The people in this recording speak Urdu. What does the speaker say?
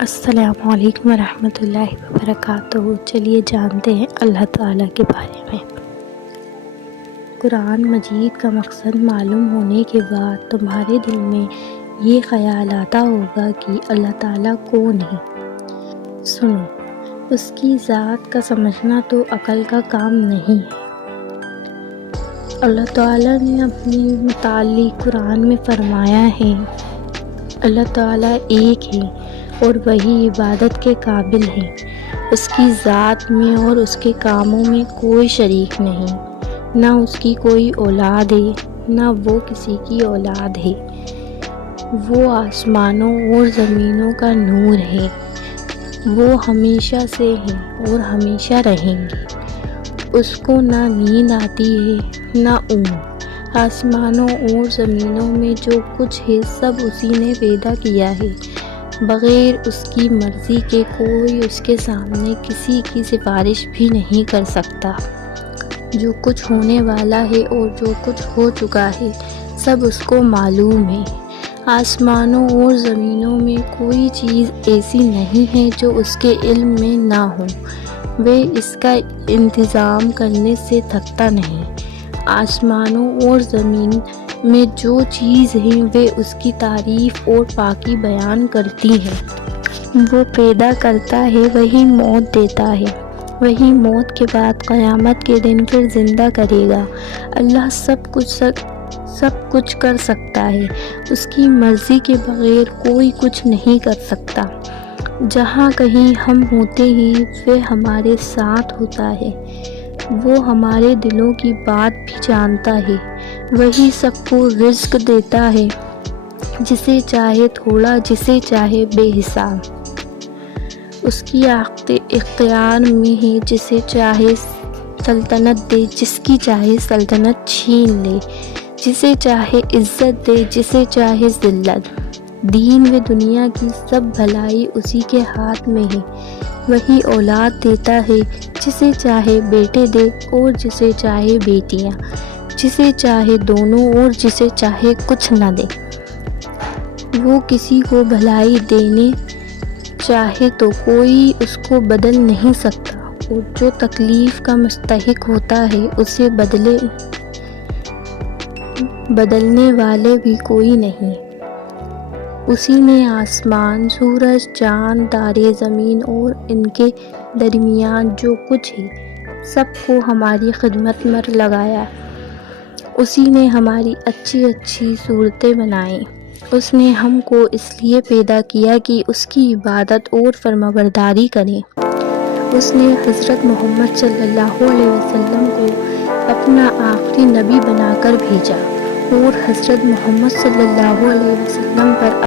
السلام علیکم ورحمۃ اللہ وبرکاتہ۔ چلیے جانتے ہیں اللہ تعالیٰ کے بارے میں۔ قرآن مجید کا مقصد معلوم ہونے کے بعد تمہارے دل میں یہ خیال آتا ہوگا کہ اللہ تعالیٰ کون ہے۔ سنو، اس کی ذات کا سمجھنا تو عقل کا کام نہیں ہے۔ اللہ تعالیٰ نے اپنے متعلق قرآن میں فرمایا ہے، اللہ تعالیٰ ایک ہے اور وہی عبادت کے قابل ہے۔ اس کی ذات میں اور اس کے کاموں میں کوئی شریک نہیں، نہ اس کی کوئی اولاد ہے نہ وہ کسی کی اولاد ہے۔ وہ آسمانوں اور زمینوں کا نور ہے، وہ ہمیشہ سے ہیں اور ہمیشہ رہیں گے۔ اس کو نہ نیند آتی ہے نہ اونگ۔ آسمانوں اور زمینوں میں جو کچھ ہے سب اسی نے پیدا کیا ہے۔ بغیر اس کی مرضی کے کوئی اس کے سامنے کسی کی سفارش بھی نہیں کر سکتا۔ جو کچھ ہونے والا ہے اور جو کچھ ہو چکا ہے سب اس کو معلوم ہے۔ آسمانوں اور زمینوں میں کوئی چیز ایسی نہیں ہے جو اس کے علم میں نہ ہو۔ وہ اس کا انتظام کرنے سے تھکتا نہیں۔ آسمانوں اور زمین میں جو چیز ہے وہ اس کی تعریف اور پاکی بیان کرتی ہے۔ وہ پیدا کرتا ہے، وہی موت دیتا ہے، وہی موت کے بعد قیامت کے دن پھر زندہ کرے گا۔ اللہ سب کچھ کر سکتا ہے، اس کی مرضی کے بغیر کوئی کچھ نہیں کر سکتا۔ جہاں کہیں ہم ہوتے ہیں وہ ہمارے ساتھ ہوتا ہے۔ وہ ہمارے دلوں کی بات بھی جانتا ہے۔ وہی سب کو رزق دیتا ہے، جسے چاہے تھوڑا جسے چاہے بے حساب۔ اس کی اختیار میں ہے، جسے چاہے سلطنت دے، جس کی چاہے سلطنت چھین لے، جسے چاہے عزت دے، جسے چاہے ذلت۔ دین و دنیا کی سب بھلائی اسی کے ہاتھ میں ہے۔ وہی اولاد دیتا ہے، جسے چاہے بیٹے دے اور جسے چاہے بیٹیاں، جسے چاہے دونوں اور جسے چاہے کچھ نہ دے۔ وہ کسی کو بھلائی دینے چاہے تو کوئی اس کو بدل نہیں سکتا، اور جو تکلیف کا مستحق ہوتا ہے اسے بدلنے والے بھی کوئی نہیں۔ اسی نے آسمان، سورج، چاند، تارے، زمین اور ان کے درمیان جو کچھ ہے سب کو ہماری خدمت میں لگایا۔ اسی نے ہماری اچھی اچھی صورتیں بنائیں۔ اس نے ہم کو اس لیے پیدا کیا کہ اس کی عبادت اور فرمانبرداری کریں۔ اس نے حضرت محمد صلی اللہ علیہ وسلم کو اپنا آخری نبی بنا کر بھیجا اور حضرت محمد صلی اللہ علیہ وسلم پر